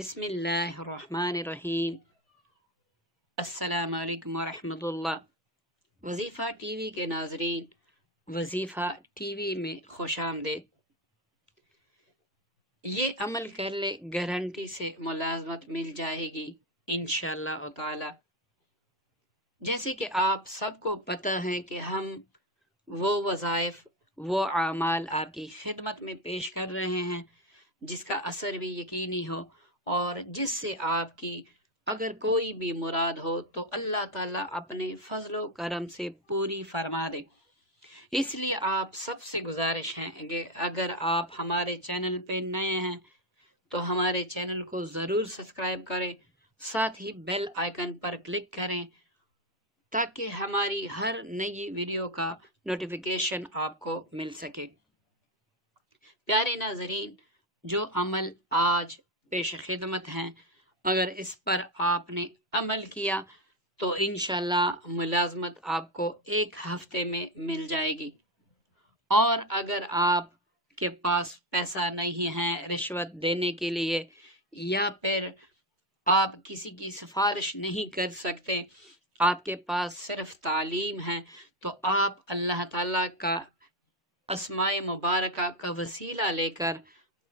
بسم اللہ الرحمن الرحیم۔ السلام علیکم ورحمۃ اللہ۔ وظیفہ ٹی وی کے ناظرین، وظیفہ ٹی وی میں خوش آمدید۔ یہ عمل کر لے، گارنٹی سے ملازمت مل جائے گی انشاءاللہ تعالی۔ جیسے کہ آپ سب کو پتہ ہے کہ ہم وہ وظائف، وہ اعمال آپ کی خدمت میں پیش کر رہے ہیں جس کا اثر بھی یقینی ہو اور جس سے آپ کی اگر کوئی بھی مراد ہو تو اللہ تعالیٰ اپنے فضل و کرم سے پوری فرما دے۔ اس لیے آپ سب سے گزارش ہے کہ اگر آپ ہمارے چینل پہ نئے ہیں تو ہمارے چینل کو ضرور سبسکرائب کریں، ساتھ ہی بیل آئیکن پر کلک کریں تاکہ ہماری ہر نئی ویڈیو کا نوٹیفیکیشن آپ کو مل سکے۔ پیارے ناظرین، جو عمل آج پیش خدمت ہیں، اگر اس پر آپ نے عمل کیا تو انشاءاللہ ملازمت آپ کو 1 ہفتے میں مل جائے گی۔ اور اگر آپ کے پاس پیسہ نہیں ہے رشوت دینے کے لیے، یا پھر آپ کسی کی سفارش نہیں کر سکتے، آپ کے پاس صرف تعلیم ہے، تو آپ اللہ تعالیٰ کا اسماء مبارکہ کا وسیلہ لے کر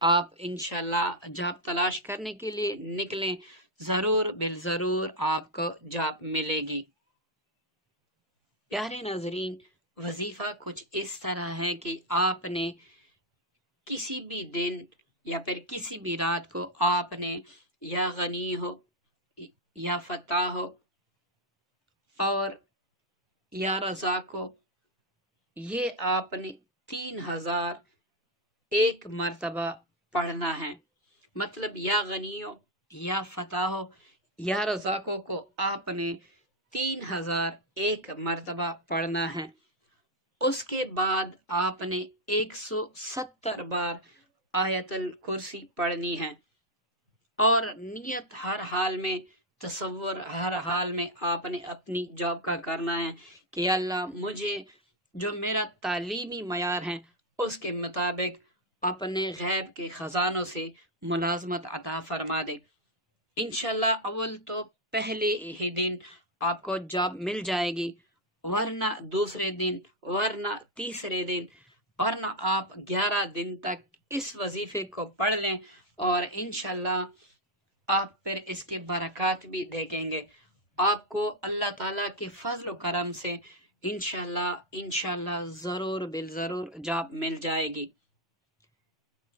آپ انشاءاللہ جاب تلاش کرنے کے لیے نکلیں، ضرور بالضرور آپ کو جاب ملے گی۔ پیارے ناظرین، وظیفہ کچھ اس طرح ہے کہ آپ نے کسی بھی دن یا پھر کسی بھی رات کو آپ نے یا غنی ہو یا فتح ہو اور یا رزاق ہو، یہ آپ نے 3001 مرتبہ پڑھنا ہے۔ مطلب یا غنی ہو یا فتح ہو یا رزاقوں کو آپ نے 3001 مرتبہ پڑھنا ہے۔ اس کے بعد آپ نے 170 بار آیت الکرسی پڑھنی ہے، اور نیت ہر حال میں، تصور ہر حال میں آپ نے اپنی جاب کا کرنا ہے کہ یا اللہ مجھے جو میرا تعلیمی معیار ہے اس کے مطابق اپنے غیب کے خزانوں سے ملازمت عطا فرما دے۔ انشاءاللہ اول تو پہلے ہی دن آپ کو جاب مل جائے گی، ورنہ دوسرے دن، ورنہ تیسرے دن، ورنہ آپ 11 دن تک اس وظیفے کو پڑھ لیں اور انشاءاللہ آپ پھر اس کے برکات بھی دیکھیں گے۔ آپ کو اللہ تعالیٰ کے فضل و کرم سے انشاءاللہ ضرور بالضرور جاب مل جائے گی۔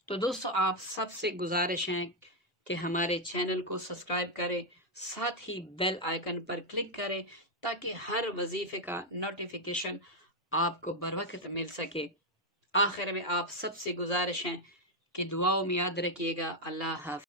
تو دوستو، آپ سب سے گزارش ہے کہ ہمارے چینل کو سبسکرائب کریں، ساتھ ہی بیل آئیکن پر کلک کریں تاکہ ہر وظیفے کا نوٹیفیکیشن آپ کو بروقت مل سکے۔ آخر میں آپ سب سے گزارش ہے کہ دعاؤں میں یاد رکھیے گا۔ اللہ حافظ۔